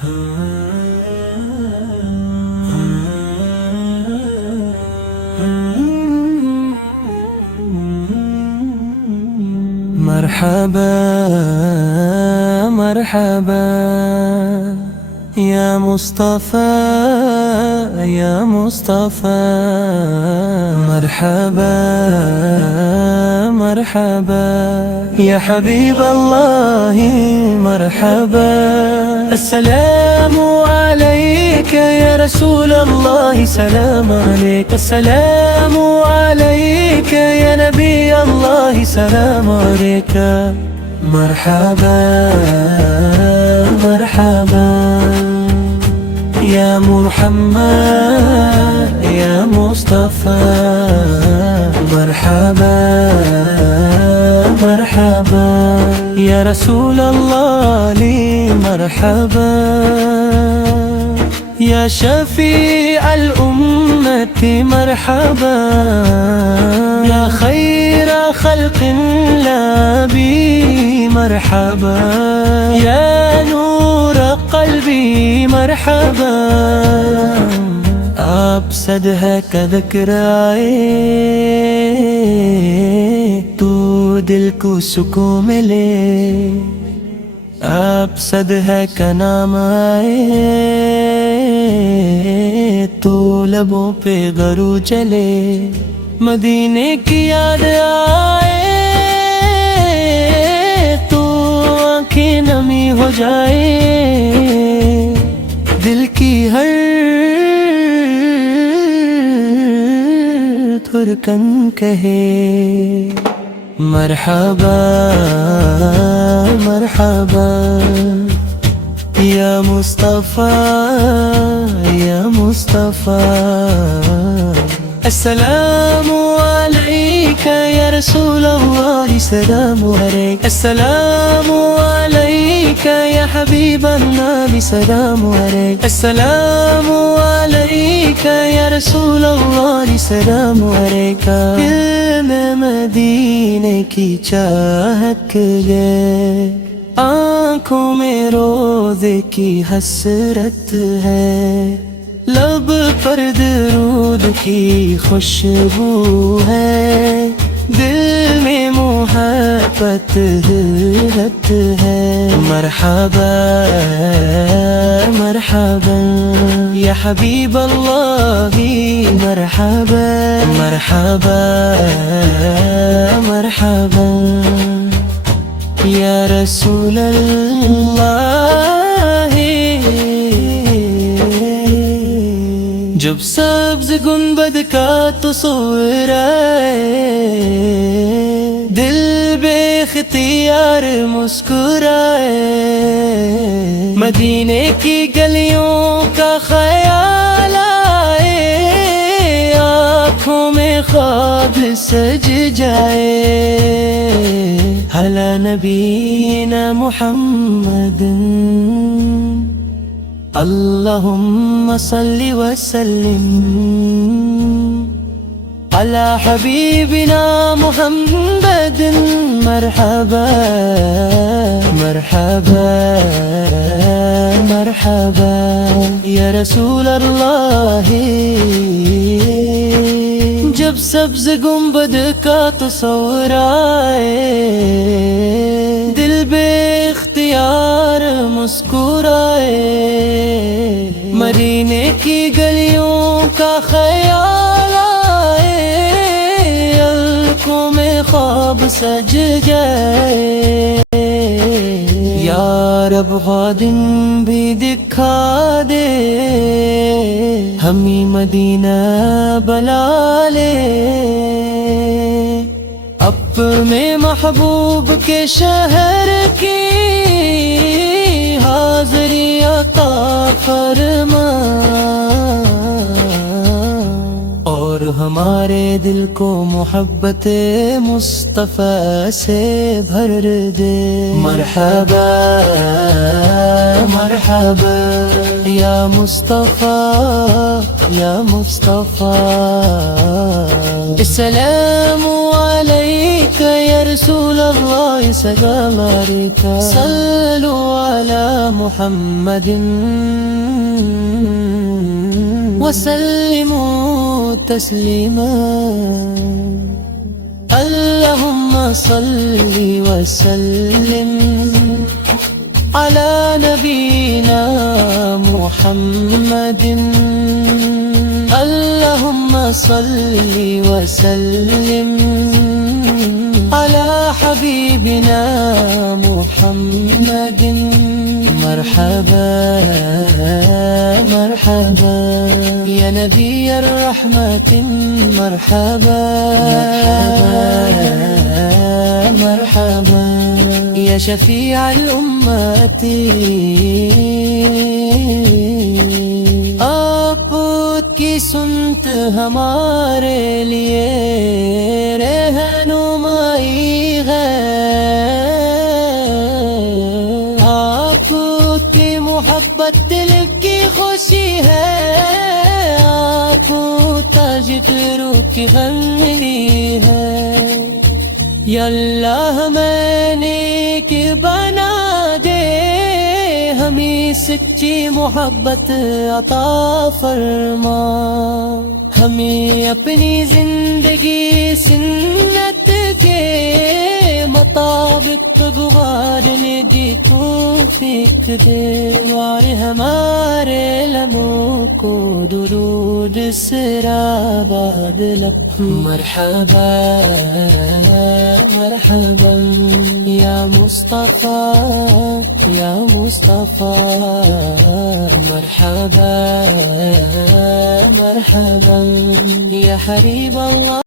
مرحبا مرحبا يا مصطفى يا مصطفى، مرحبا مرحبا يا حبيب الله، مرحبا. السلام عليك يا رسول الله، سلام عليك. السلام عليك يا نبي الله، سلام عليك. مرحبا مرحبا يا محمد يا مصطفى، مرحبا مرحبا يا رسول الله لي، مرحبا يا شفيع الأمة، مرحبا يا خير خلق الله بي، مرحبا يا نور قلبي، مرحبا. آپ صد ہے کا ذکر آئے تو دل کو سکون ملے، آپ صد ہے کا نام آئے تو لبوں پہ غرو چلے، مدینے کی یاد آئے تو آنکھیں نمی ہو جائے، دل کی ہر دھڑکن کہے مرحبا مرحبا یا مصطفیٰ یا مصطفیٰ. السلام عليك يا رسول الله، سلام عليك. السلام عليك يا حبيب النبي، سلام عليك. السلام عليك يا رسول الله، سلام عليك. دل میں مدینے کی چاہت ہے، آنکھوں میں روزے کی حسرت ہے، لب پر درود کی خوشبو ہے، دل میں محبت ہے. مرحبا مرحبا یا حبیب اللہ، مرحبا مرحبا مرحبا یا رسول اللہ. جب سبز گنبد کا تصور آئے، دل بے اختیار مسکرائے، مدینے کی گلیوں کا خیال آئے، آنکھوں میں خواب سج جائے. علی نبینا محمد اللهم صل وسلم على حبيبنا محمد، مرحبا مرحبا مرحبا يا رسول الله. جب سبز گنبد کا تصور آئے، دل بے اختیار مسکرائے، مدینے کی گلیوں کا خیال آئے، الکوں میں خواب سج جائے. یا رب خادم بھی دکھا دے، ہمیں مدینہ بلا لے، اپنے محبوب کے شہر کی حاضری عطا فرما، اور ہمارے دل کو محبت مصطفیٰ سے بھر دے. مرحبا مرحبا یا مصطفیٰ یا مصطفیٰ. السلام علیکم عليك يا رسول الله سجلارك صلوا على محمد وسلموا تسليما اللهم صل وسلم على نبينا محمد اللهم صل وسلم على حبيبنا محمد مرحبا مرحبا يا نبي الرحمة مرحبا مرحبا يا شفيع الأمة آپ کی سنت ہمارے لیے رہنمائی ہے آپ کی محبت دل کی خوشی ہے آپ تاجت روح کی غمی ہے یا اللہ میں نیک بنا دے ہمیں سچی محبت عطا فرما ہمیں اپنی زندگی سنت کے مطابق گزارنے دی توفیق دے اور ہمارے لمحوں کو درود سراباد لب مرحبا مرحبا یا مصطفیٰ یا مصطفیٰ مرحبا مرحبا یا حبیب اللہ